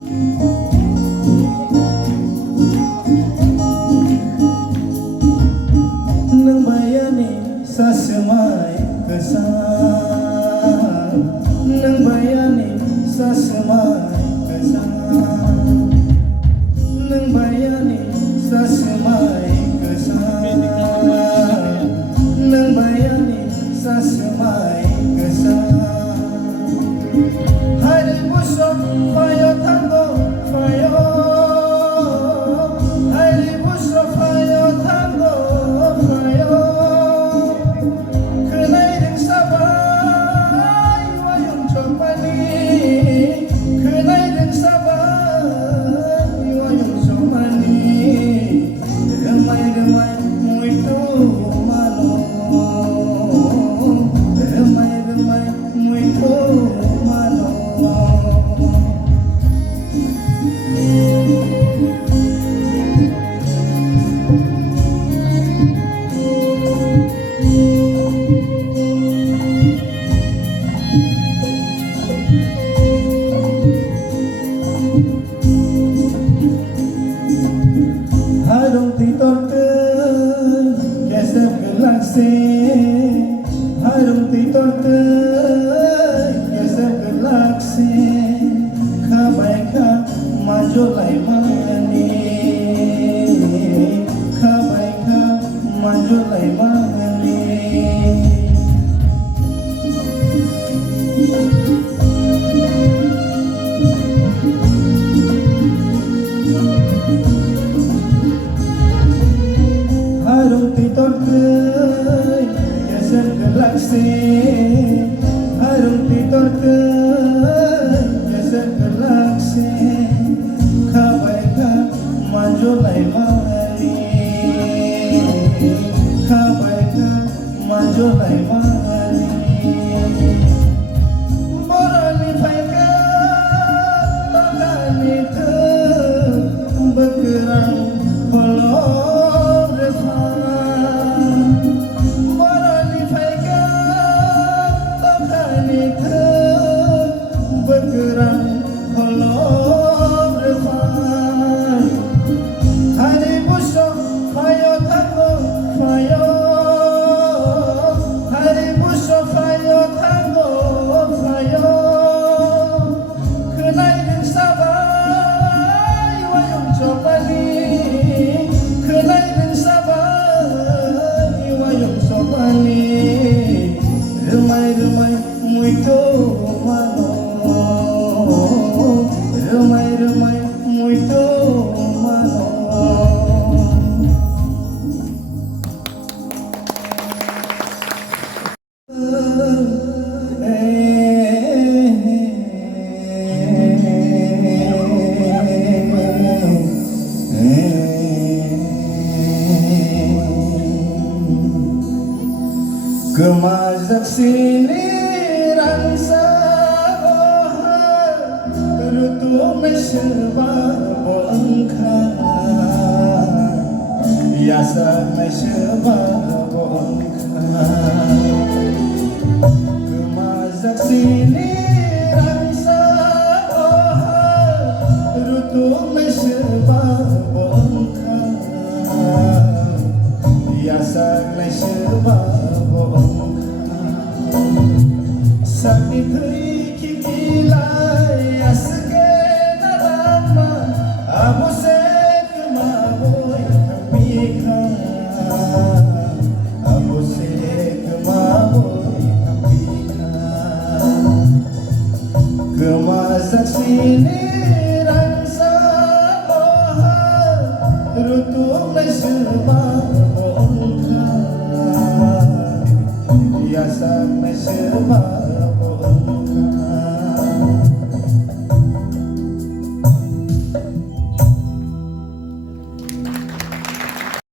Nang bayani sa semai kesan, nang bayani sa semai kesan, nang bayani sa semai kesan, nang bayani sa semai kesan. Hari busok fayo tango fayo, hari busok fayo tango fayo. Kenai ring sabay wayung chopani, kenai ring sabay wayung chopani. Remai remai muito malo, remai remai muito malo. Harung titor ke geser galaksi, harung titor ke geser galaksi. Kabaika maju lai mani, kabaika maju lai mani. Harung titor ke geser galaksi, harung titor ke geser galaksi. Kabaika maju lai mani, kabaika maju lai mani. Borani faika takani ke bergerak kolor refah. Borani faika takani ke bergerak kolor refah. Hari busok fayo tango fayo, hari busok fayo tango fayo. Kenai ring sabay wayung chopani, kenai ring sabay wayung chopani. Remai remai muito malo, remai remai muito malo. Kemajak sini rangsa bohar, rutu meseba bongkar, yasa meseba bongkar. Kemajak sini rangsa bohar, rutu meseba bongkar, yasa meseba bongkar. Sakit hati kilai aske darama, abu sek maboy kapika, abu sek maboy kapika. Kemajak sini rangsa bohar, rutu meseba bongkar, yasa meseba